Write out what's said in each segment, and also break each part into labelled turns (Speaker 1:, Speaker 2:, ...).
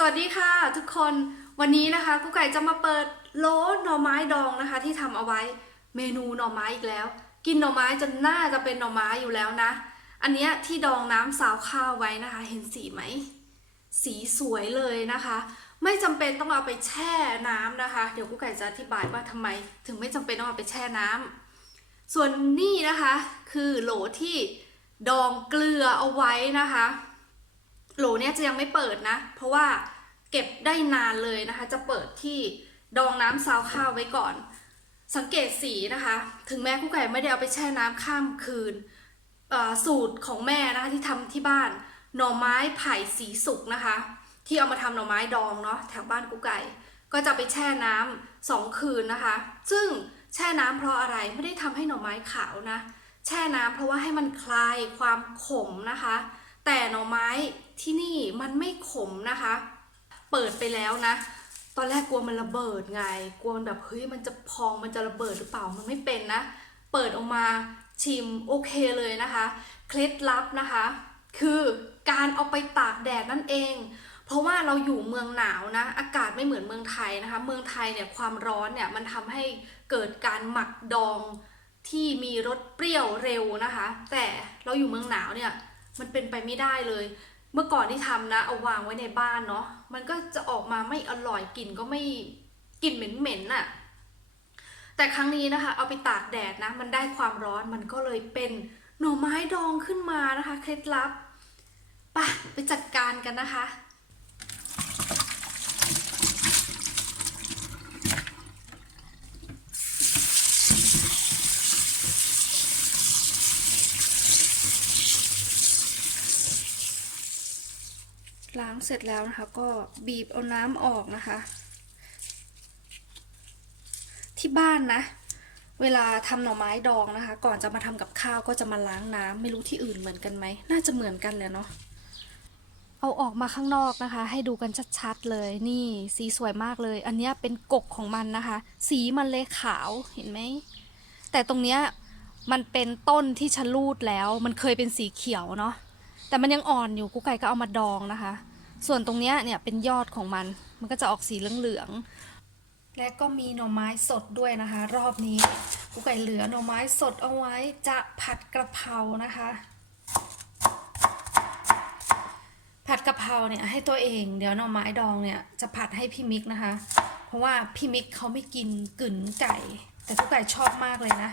Speaker 1: สวัสดีค่ะทุกคนวันนี้นะคะกุ๊กไก่จะมาเปิดโลหน่อไม้ดองนะคะ ที่ทำเอาไว้เมนูหน่อไม้อีกแล้ว กินหน่อไม้จนน่าจะเป็นหน่อไม้อยู่แล้วนะ อันเนี้ยที่ดองน้ำสาวข้าวไว้นะคะ เห็นสีไหมสีสวยเลยนะคะ ไม่จำเป็นต้องเอาไปแช่น้ำนะคะ เดี๋ยวกุ๊กไก่จะอธิบายว่าทำไม ถึงไม่จำเป็นต้องเอาไปแช่น้ำส่วนนี่นะคะ คือโหลที่ดองเกลือเอาไว้นะคะ โหลเนี้ยจะยังไม่เปิดนะ เพราะว่าเก็บได้นานเลยนะคะ จะเปิดที่ดองน้ำซาวข้าวไว้ก่อน สังเกตสีนะคะ ถึงแม้กุ๊กไก่ไม่ได้เอาไปแช่น้ำข้ามคืนสูตรของแม่นะคะที่ทำที่บ้านหน่อไม้ไผ่สีสุกนะคะ ที่เอามาทำหน่อไม้ดองเนาะแถวบ้านกุ๊กไก่ ก็จะไปแช่น้ำสองคืนนะคะ ซึ่งแช่น้ำเพราะอะไรไม่ได้ทำให้หน่อไม้ขาวนะ แช่น้ำเพราะว่าให้มันคลายความขมนะคะ แต่หน่อไม้ ที่นี่มันไม่ขมนะคะ เปิดไปแล้วนะ ตอนแรกกลัวมันระเบิดไง กลัวมันแบบเฮ้ยมันจะพองมันจะระเบิดหรือเปล่ามันไม่เป็นนะ เปิดออกมาชิมโอเคเลยนะคะ เคล็ดลับนะคะ คือการเอาไปตากแดดนั่นเอง เพราะว่าเราอยู่เมืองหนาวนะ อากาศไม่เหมือนเมืองไทยนะคะ เมืองไทยเนี่ยความร้อนเนี่ยมันทำให้เกิดการหมักดองที่มีรสเปรี้ยวเร็วนะคะ แต่เราอยู่เมืองหนาวเนี่ยมันเป็นไปไม่ได้เลย เมื่อก่อนที่ทำนะ เอาวางไว้ในบ้านเนาะมันก็จะออกมาไม่อร่อยกลิ่นก็ไม่กลิ่นเหม็นๆน่ะแต่ครั้งนี้นะคะ เอาไปตากแดดนะ มันได้ความร้อนมันก็เลยเป็นหน่อไม้ดองขึ้นมานะคะ เคล็ดลับไปไปจัดการกันนะคะ ล้างเสร็จแล้วนะคะ ก็บีบเอาน้ำออกนะคะ ที่บ้านนะ เวลาทำหน่อไม้ดองนะคะ ก่อนจะมาทำกับข้าวก็จะมาล้างน้ำไม่รู้ที่อื่นเหมือนกันไหมน่าจะเหมือนกันแหละเนาะเอาออกมาข้างนอกนะคะ ให้ดูกันชัดๆเลยนี่สีสวยมากเลย อันนี้เป็นกกของมันนะคะ สีมันเลยขาวเห็นไหมแต่ตรงเนี้ยมันเป็นต้นที่ชะลูดแล้ว มันเคยเป็นสีเขียวเนาะแต่มันยังอ่อนอยู่กุ๊กไก่ก็เอามาดองนะคะ ส่วนตรงเนี้ยเนี่ยเป็นยอดของมัน มันก็จะออกสีเหลืองๆ และก็มีหน่อไม้สดด้วยนะคะ รอบนี้กุ๊กไก่เหลือหน่อไม้สดเอาไว้จะผัดกระเพรานะคะ ผัดกระเพราเนี่ยให้ตัวเอง เดี๋ยวหน่อไม้ดองเนี่ยจะผัดให้พี่มิกนะคะ เพราะว่าพี่มิกเขาไม่กินกึ่นไก่ แต่กุ๊กไก่ชอบมากเลยนะ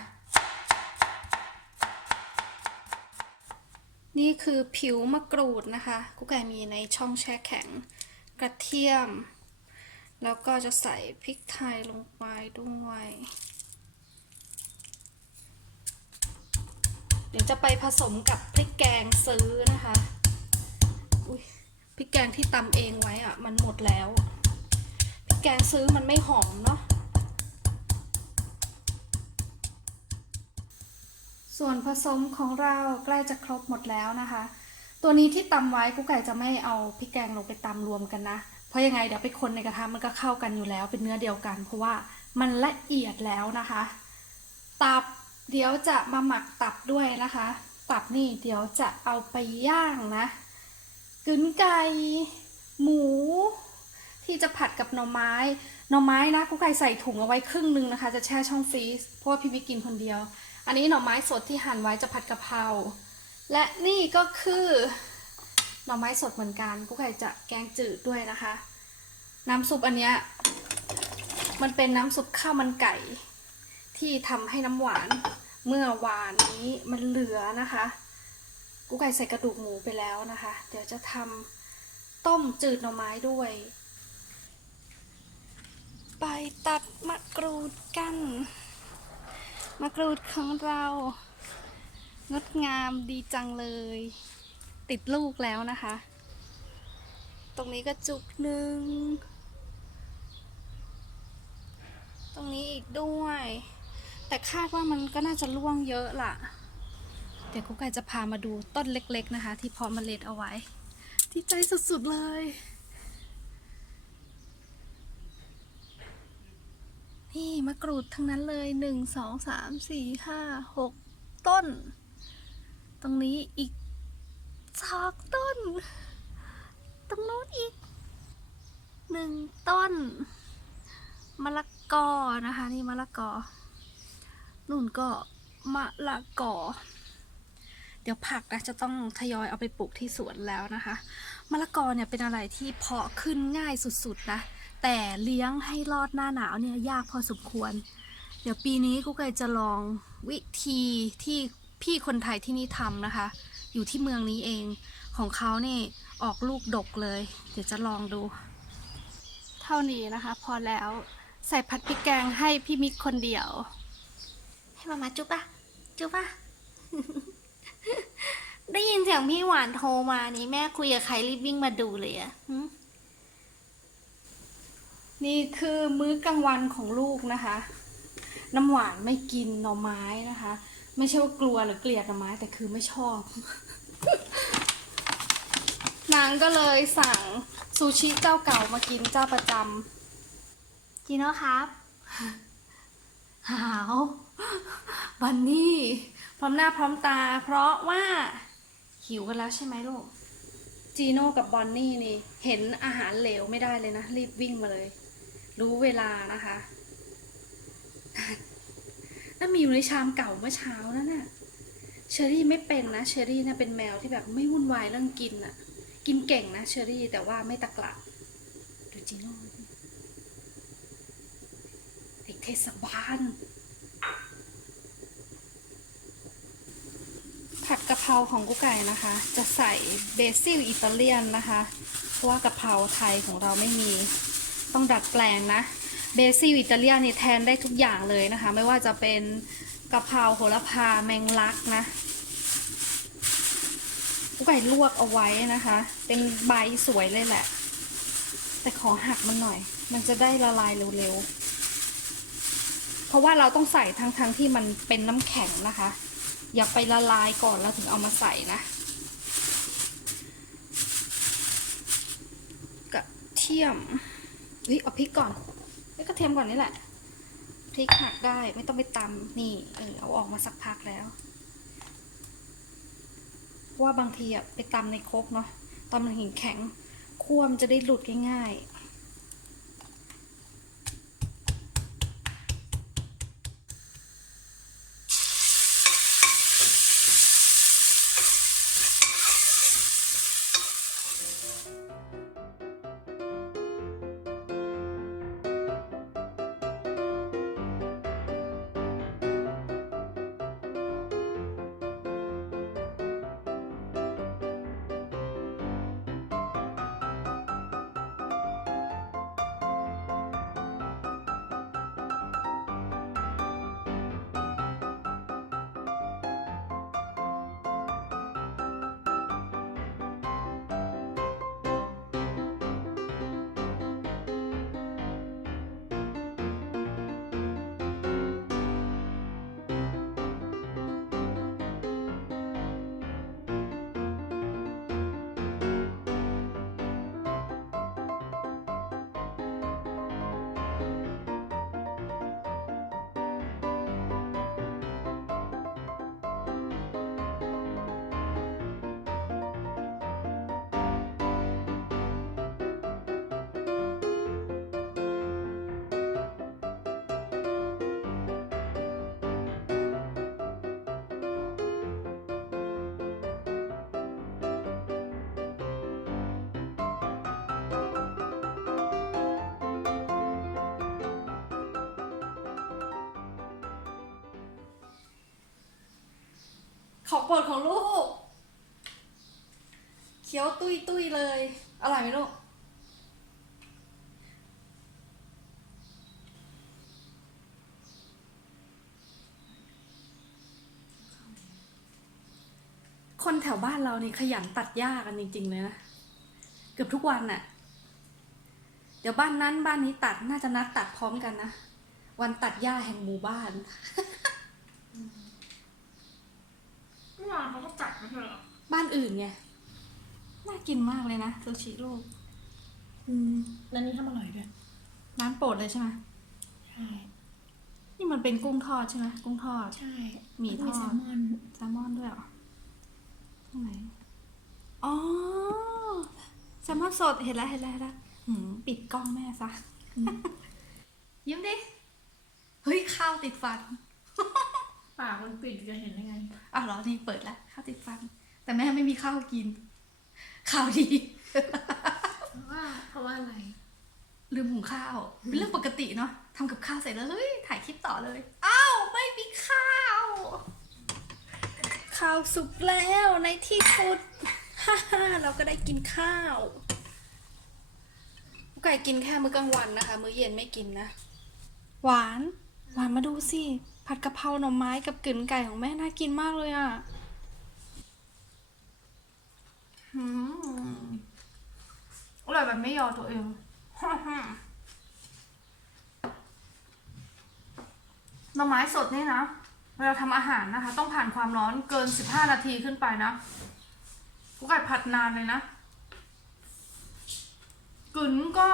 Speaker 1: นี่คือผิวมะกรูดนะคะกุ๊กไก่มีในช่องแช่แข็งกระเทียม แล้วก็จะใส่พริกไทยลงไปด้วยเดี๋ยวจะไปผสมกับพริกแกงซื้อนะคะ อุ๊ยพริกแกงที่ตำเองไว้อะมันหมดแล้ว พริกแกงซื้อมันไม่หอมเนาะ ส่วนผสมของเราใกล้จะครบหมดแล้วนะคะ ตัวนี้ที่ตำไว้กุ๊กไก่จะไม่เอาพริกแกงลงไปตำรวมกันนะ เพราะยังไงเดี๋ยวไปคนในกระทะมันก็เข้ากันอยู่แล้ว เป็นเนื้อเดียวกัน เพราะว่ามันละเอียดแล้วนะคะ ตับเดี๋ยวจะมาหมักตับด้วยนะคะ ตับนี่เดี๋ยวจะเอาไปย่างนะกึนไก่หมู ที่จะผัดกับหน่อไม้หน่อไม้นะกุ๊กไก่ใส่ถุงเอาไว้ครึ่งหนึงนะคะ จะแช่ช่องฟรีซเพราะว่าพี่วิกกินคนเดียว อันนี้หน่อไม้สดที่หั่นไว้จะผัดกะเพรา และนี่ก็คือหน่อไม้สดเหมือนกันกุ๊กไก่จะแกงจืดด้วยนะคะ น้ำซุปอันเนี้ยมันเป็นน้ำซุปข้าวมันไก่ ที่ทำให้น้ำหวานเมื่อวานนี้มันเหลือนะคะ กุ๊กไก่ใส่กระดูกหมูไปแล้วนะคะ เดี๋ยวจะทำต้มจืดหน่อไม้ด้วย ไปตัดมะกรูดกัน มะกรูดของเรา งดงามดีจังเลย ติดลูกแล้วนะคะ ตรงนี้ก็จุกหนึ่ง ตรงนี้อีกด้วย แต่คาดว่ามันก็น่าจะร่วงเยอะล่ะ เดี๋ยวกุ๊กไก่จะพามาดูต้นเล็กๆนะคะ ที่เพาะเมล็ดเอาไว้ดีใจสุดๆเลย นี่มะกรูดทั้งนั้นเลยหนึ่งสองสามสี่ห้าหกต้น ตรงนี้อีกสองต้น ตรงโน้นอีกหนึ่งต้นมะละกอนะคะ นี่มะละกอนุ่นก็มะละกอ เดี๋ยวผักนะจะต้องทยอยเอาไปปลูกที่สวนแล้วนะคะมะละกอเนี่ยเป็นอะไรที่เพาะขึ้นง่ายสุดๆนะ แต่เลี้ยงให้รอดหน้าหนาวเนี่ยยากพอสมควร เดี๋ยวปีนี้กุ๊กไก่จะลองวิธีที่พี่คนไทยที่นี่ทำนะคะ อยู่ที่เมืองนี้เองของเขานี่ออกลูกดกเลย เดี๋ยวจะลองดู เท่านี้นะคะ พอแล้วใส่ผัดพริกแกงให้พี่มิกคนเดียว ให้มามาจุ๊บปะจุ๊บปะ ได้ยินเสียงพี่หวานโทรมานี่แม่คุยกับใครรีบวิ่งมาดูเลยอะหึ นี่คือมื้อกลางวันของลูกนะคะ น้ำหวานไม่กินหน่อไม้นะคะ ไม่ใช่ว่ากลัวหรือเกลียดหน่อไม้แต่คือไม่ชอบ นางก็เลยสั่งซูชิเจ้าเก่ามากินเจ้าประจำกินแล้วครับหาวบันนี่พร้อมหน้าพร้อมตา เพราะว่าหิวกันแล้วใช่ไหมลูกจีโน่กับบอนนี่นี่ เห็นอาหารเหลวไม่ได้เลยนะ รีบวิ่งมาเลย รู้เวลานะคะนั่นมีอยู่ในชามเก่าเมื่อเช้านั่นน่ะเชอรี่ไม่เป็นนะเชอรี่น่ะเป็นแมวที่แบบไม่วุ่นวายเรื่องกินอะกินเก่งนะเชอรี่แต่ว่าไม่ตะกละดูจีโน่ดิเด็กเทศบาลผัดกะเพราของกุ๊กไก่นะคะ จะใส่เบซิลอิตาเลียนนะคะ เพราะว่ากะเพราไทยของเราไม่มี ต้องดัดแปลงนะเบซิลอิตาเลียนนี่แทนได้ทุกอย่างเลยนะคะ ไม่ว่าจะเป็นกะเพราโหระพาแมงลักนะกุ๊กไก่ลวกเอาไว้นะคะ เป็นใบสวยเลยแหละ แต่ขอหักมันหน่อย มันจะได้ละลายเร็วๆ เพราะว่าเราต้องใส่ทั้งๆที่มันเป็นน้ำแข็งนะคะ อย่าไปละลายก่อนแล้วถึงเอามาใส่นะกระเทียม เฮ้ยเอาพริกก่อนเอ้ยกระเทียมก่อนนี่แหละ พริกหักได้ไม่ต้องไปตำนี่เออเอาออกมาสักพักแล้ว ว่าบางทีอะไปตำในครกเนาะตำมันหินแข็งคั่วมันจะได้หลุดง่ายๆ ของโปรดของลูก เคี้ยวตุ้ยตุ้ยเลย อร่อยไหมลูก คนแถวบ้านเรานี่ขยันตัดหญ้ากันจริง ๆ เลยนะ เกือบทุกวันน่ะ เดี๋ยวบ้านนั้นบ้านนี้ตัดน่าจะนัดตัดพร้อมกันนะ วันตัดหญ้าแห่งหมู่บ้าน
Speaker 2: เมื่อ วานเขาก็จัดไม่ใช่เหรอ
Speaker 1: บ้านอื่นไง น่ากินมากเลยนะซูชิลูก อืม
Speaker 2: แล้วนี่ทำอร่อยด้วย
Speaker 1: ร้านโปรดเลยใช่ไหม
Speaker 2: ใช่
Speaker 1: นี่มันเป็นกุ้งทอดใช่ไหมกุ้งทอด
Speaker 2: ใช่
Speaker 1: หมี่ทอด
Speaker 2: แซลมอน
Speaker 1: แซลมอนด้วยเหรอตรงไหนอ๋อแซลมอนสดเห็นแล้วเห็นแล้วเห็นแล้วหืมปิดกล้องแม่ซะยิ้มดิ เฮ้ยข้าวติดฟัน
Speaker 2: ปากมันปิดจะเห็นได้ไง
Speaker 1: อะเหรอนี่เปิดแล้วข้าวติดฟัน แต่แม่ไม่มีข้าวกิน ข้าวดี
Speaker 2: ว่าเพราะว่าอะไร
Speaker 1: ลืมหุงข้าวเป็นเรื่องปกติเนาะทำกับข้าวเสร็จแล้วเฮ้ยถ่ายคลิปต่อเลย อ้าวไม่มีข้าว ข้าวสุกแล้วในที่สุดฮ่าฮ่าเราก็ได้กินข้าวกุ๊กไก่กินแค่มื้อกลางวันนะคะ มื้อเย็นไม่กินนะ หวาน หวานมาดูสิ ผัดกะเพราหน่อไม้กับกึ่นไก่ของแม่น่ากินมากเลยอะอร่อยแบบไม่ยอตัวเองหน่อไม้สดนี่นะ เวลาทำอาหารนะคะ ต้องผ่านความร้อนเกิน 15 นาทีขึ้นไปนะกุ๊กไก่ผัดนานเลยนะกึ๋นก็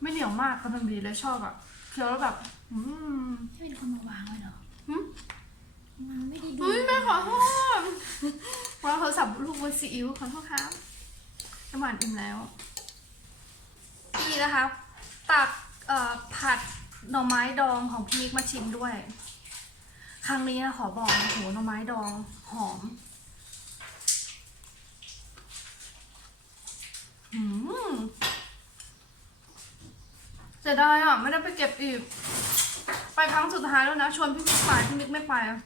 Speaker 1: ไม่เหนียวมากกำลังดีเลยชอบอะ เคี้ยวแล้วแบบ อืม
Speaker 2: ไม่เป็นคนมาวางไว้เหรอ
Speaker 1: หึ
Speaker 2: มันไม่ได้ดู
Speaker 1: เฮ้ยแม่ขอโทษวางโทรศัพท์ลูกบนซีอิ๊วขอโทษครับน้ำหวานอิ่มแล้ว นี่นะคะ ตักเอ่อผัดหน่อไม้ดองของพี่นิกมาชิมด้วย ครั้งนี้นะขอบอกนะโหหน่อไม้ดองหอมอืม เสียดายอะ ไม่ได้ไปเก็บอีก ไปครั้งสุดท้ายแล้วนะ ชวนพี่มิกไปพี่มิกไม่ไปอะ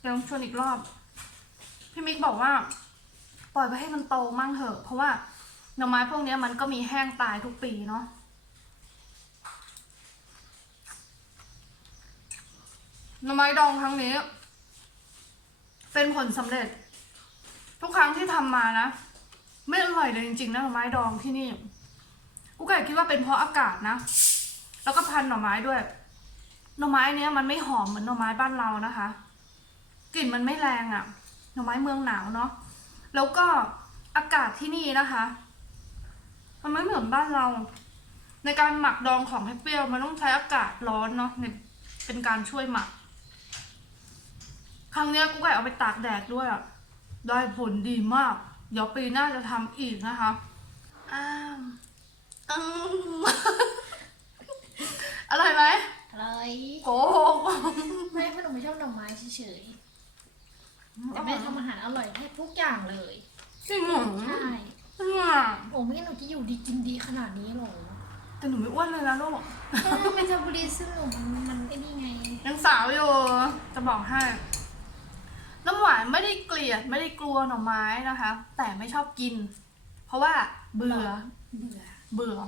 Speaker 1: เดี๋ยวชวนอีกรอบ พี่มิกบอกว่า ปล่อยไปให้มันโตมั่งเถอะ เพราะว่าหน่อไม้พวกนี้มันก็มีแห้งตายทุกปีเนาะหน่อไม้ดองครั้งนี้ เป็นผลสำเร็จ ทุกครั้งที่ทำมานะ ไม่อร่อยเลยจริงๆนะหน่อไม้ดองที่นี่ กูไก่คิดว่าเป็นเพราะอากาศนะ แล้วก็พันหน่อไม้ด้วย หน่อไม้เนี้ยมันไม่หอมเหมือนหน่อไม้บ้านเรานะคะ กลิ่นมันไม่แรงอะ่ะ หน่อไม้เมืองหนาวเนาะ แล้วก็อากาศที่นี่นะคะ มันไม่เหมือนบ้านเรา ในการหมักดองของให้เปรี้ยวมันต้องใช้อากาศร้อนเนาะเป็นการช่วยหมัก ครั้งเนี้ยกูไก่เอาไปตากแดดด้วยอะได้ผลดีมาก เดี๋ยวปีหน้าจะทำอีกนะคะ อ้าว อืมอร่อยไหม
Speaker 2: อะไร
Speaker 1: โกหก
Speaker 2: ไม่เพราะหนูไม่ชอบหน่อไม้เฉยๆแต่แม่ทำอาหารอร่อยให้ทุกอย่างเลย
Speaker 1: จริงเหรอ
Speaker 2: ใช่
Speaker 1: จริงอะ
Speaker 2: โอ้ไม่งั้นหนูจะอยู่ดีกินดีขนาดนี้หรอ
Speaker 1: แต่หนูไม่อ้วนเลยนะลูก
Speaker 2: เออเป็นชาบุรีซึ่งหนูมันมันไอ้นี่ไง
Speaker 1: ยังสาวอยู่จะบอกให้น้ำหวานไม่ได้เกลียดไม่ได้กลัวหน่อไม้นะคะ แต่ไม่ชอบกิน เพราะว่าเบื่อ
Speaker 2: เบื่อ
Speaker 1: เบื่อ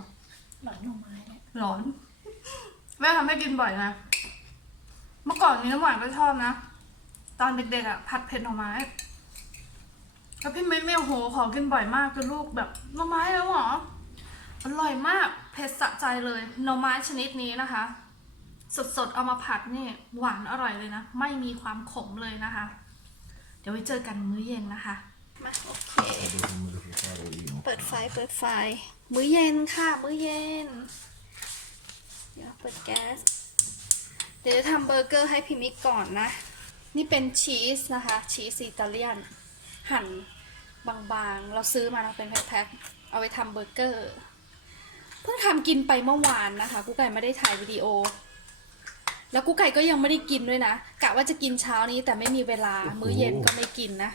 Speaker 2: หลอนหน่อไม้เนี่ย
Speaker 1: ร้อน แม่ทำให้กินบ่อยนะเมื่อก่อนนี้น้ำหวานก็ชอบนะ ตอนเด็กๆอะผัดเผ็ดหน่อไม้แล้วพี่เมย์เมลโหขอกินบ่อยมากจนลูกแบบหน่อไม้แล้วเหรออร่อยมากเผ็ดสะใจเลยหน่อไม้ชนิดนี้นะคะ สดๆเอามาผัดนี่หวานอร่อยเลยนะ ไม่มีความขมเลยนะคะ เดี๋ยวไว้เจอกันมื้อเย็นนะคะมาโอเค เปิดไฟเปิดไฟ มื้อเย็นค่ะ มื้อเย็น เดี๋ยวเปิดแก๊ส เดี๋ยวจะทำเบอร์เกอร์ให้พี่มิกก่อนนะ นี่เป็นชีสนะคะ ชีสอิตาเลียน หั่นบางๆ เราซื้อมานะเป็นแพ็คๆ เอาไว้ทำเบอร์เกอร์ เพิ่งทำกินไปเมื่อวานนะคะ กูไก่ไม่ได้ถ่ายวิดีโอ แล้วกูไก่ก็ยังไม่ได้กินด้วยนะ กะว่าจะกินเช้านี้แต่ไม่มีเวลา มื้อเย็นก็ไม่กินนะ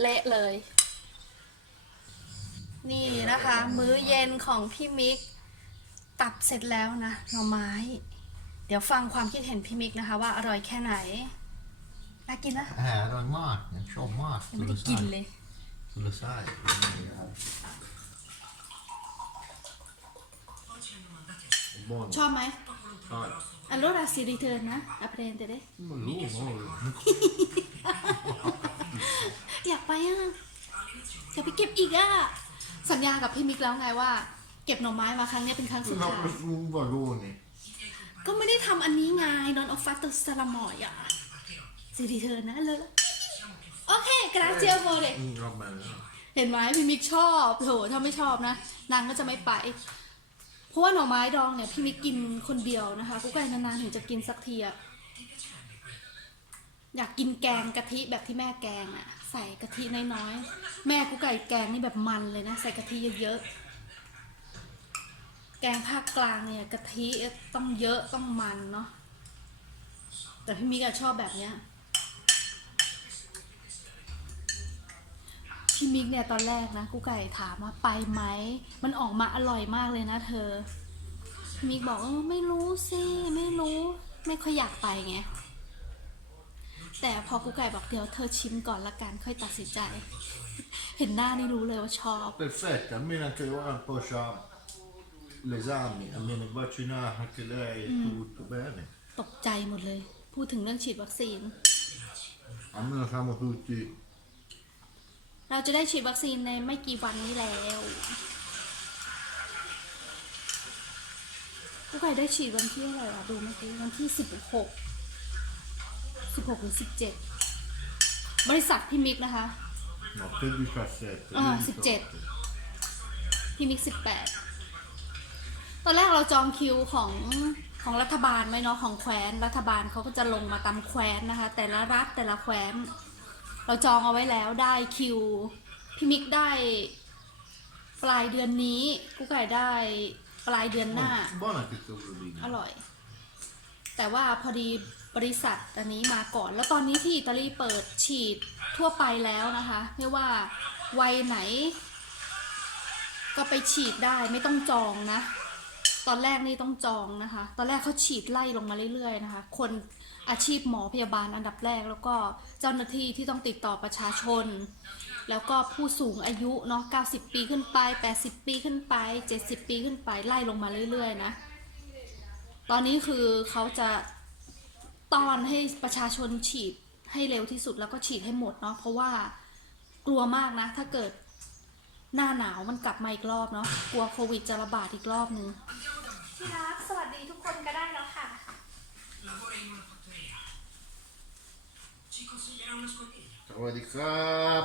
Speaker 1: เละเลย นี่นะคะ มื้อเย็นของพี่มิก ตับเสร็จแล้วนะหน่อไม้ เดี๋ยวฟังความคิดเห็นพี่มิกนะคะ ว่าอร่อยแค่ไหนน่ากินนะ
Speaker 3: Ja, det var mat. En tjock mat.
Speaker 1: ยังไม่ได้กินเลย
Speaker 3: Skulle säga.
Speaker 1: ชอบไหม
Speaker 3: Ja,
Speaker 1: อันโรดาซีรีเทิร์นนะอัปเดนเตเด
Speaker 3: jo, ja.
Speaker 1: อยากไปอะอยากไปเก็บอีกอะ สัญญากับพี่มิกแล้วไงว่า เก็บหน่อไม้มาครั้งเนี้ยเป็นครั้งสุดท้าย
Speaker 3: Vadå ni?
Speaker 1: ก็ไม่ได้ทำอันนี้ไงนอนออฟฟัตตุสลามอยอะซีรีเทิร์นนะเลยโอเคกราเซียโมเด
Speaker 3: Ja, men...
Speaker 1: เห็นไหมพี่มิกชอบโถถ้าไม่ชอบนะ นางก็จะไม่ไป เพราะว่าหน่อไม้ดองเนี่ยพี่มิกกินคนเดียวนะคะกุ๊กไก่นานๆถึงจะกินสักทีอะอยากกินแกงกะทิแบบที่แม่แกงอะ ใส่กะทิน้อยๆ แม่กูไก่แกงนี่แบบมันเลยนะ ใส่กะทิเยอะๆ แกงภาคกลางเนี่ยกะทิต้องเยอะต้องมันเนาะ แต่พี่มิกชอบแบบเนี้ย พี่มิกเนี่ยตอนแรกนะกูไก่ถามว่าไปไหม มันออกมาอร่อยมากเลยนะเธอ พี่มิกบอกเออไม่รู้สิไม่รู้ ไม่ค่อยอยากไปไง แต่พอกูไก่บอกเดี๋ยวเธอชิมก่อนละกันค่อยตัดสินใจ เห็นหน้านี่รู้เลยว่าชอบ
Speaker 3: Perfetto, almeno anche ora un po' c'ha l'esame, almeno il vaccinato anche lei, tutto bene.
Speaker 1: ตกใจหมดเลย พูดถึงเรื่องฉีดวัคซีน
Speaker 3: Almeno siamo tutti
Speaker 1: เราจะได้ฉีดวัคซีนในไม่กี่วันนี้แล้วกูไก่ได้ฉีดวันที่อะไหรวะดูเมื่อกี้วันที่สิบหก สิบหกหรือสิบเจ็ดบริษัทพี่มิกนะคะ
Speaker 3: no, per 17.
Speaker 1: Ah,
Speaker 3: io
Speaker 1: 17.
Speaker 3: 18.
Speaker 1: พี่มิกสิบแปดตอนแรกเราจองคิวของของรัฐบาลไว้เนาะของแคว้นรัฐบาลเขาก็จะลงมาตามแคว้นนะคะ แต่ละรัฐแต่ละแคว้น เราจองเอาไว้แล้วได้คิวพี่มิกได้ปลายเดือนนี้กูไก่ได้ปลายเดือนหน้า
Speaker 3: Buona anche questo provino.
Speaker 1: อร่อย แต่ว่าพอดีบริษัทอันนี้มาก่อน แล้วตอนนี้ที่อิตาลีเปิดฉีดทั่วไปแล้วนะคะ ไม่ว่าวัยไหน ก็ไปฉีดได้ไม่ต้องจองนะ ตอนแรกนี่ต้องจองนะคะ ตอนแรกเขาฉีดไล่ลงมาเรื่อยๆนะคะ คนอาชีพหมอพยาบาลอันดับแรกแล้วก็เจ้าหน้าที่ที่ต้องติดต่อประชาชน แล้วก็ผู้สูงอายุเนาะ 90 ปีขึ้นไป 80 ปีขึ้นไป 70 ปีขึ้นไปไล่ลงมาเรื่อยๆนะ ตอนนี้คือเขาจะ ต้อนให้ประชาชนฉีดให้เร็วที่สุดแล้วก็ฉีดให้หมดเนาะเพราะว่ากลัวมากนะ ถ้าเกิดหน้าหนาวมันกลับมาอีกรอบเนาะกลัวโควิดจะระบาดอีกรอบนึงที่รักสวัสดีทุกคนก็ได้แล้วค่ะ
Speaker 3: Sawadee krab.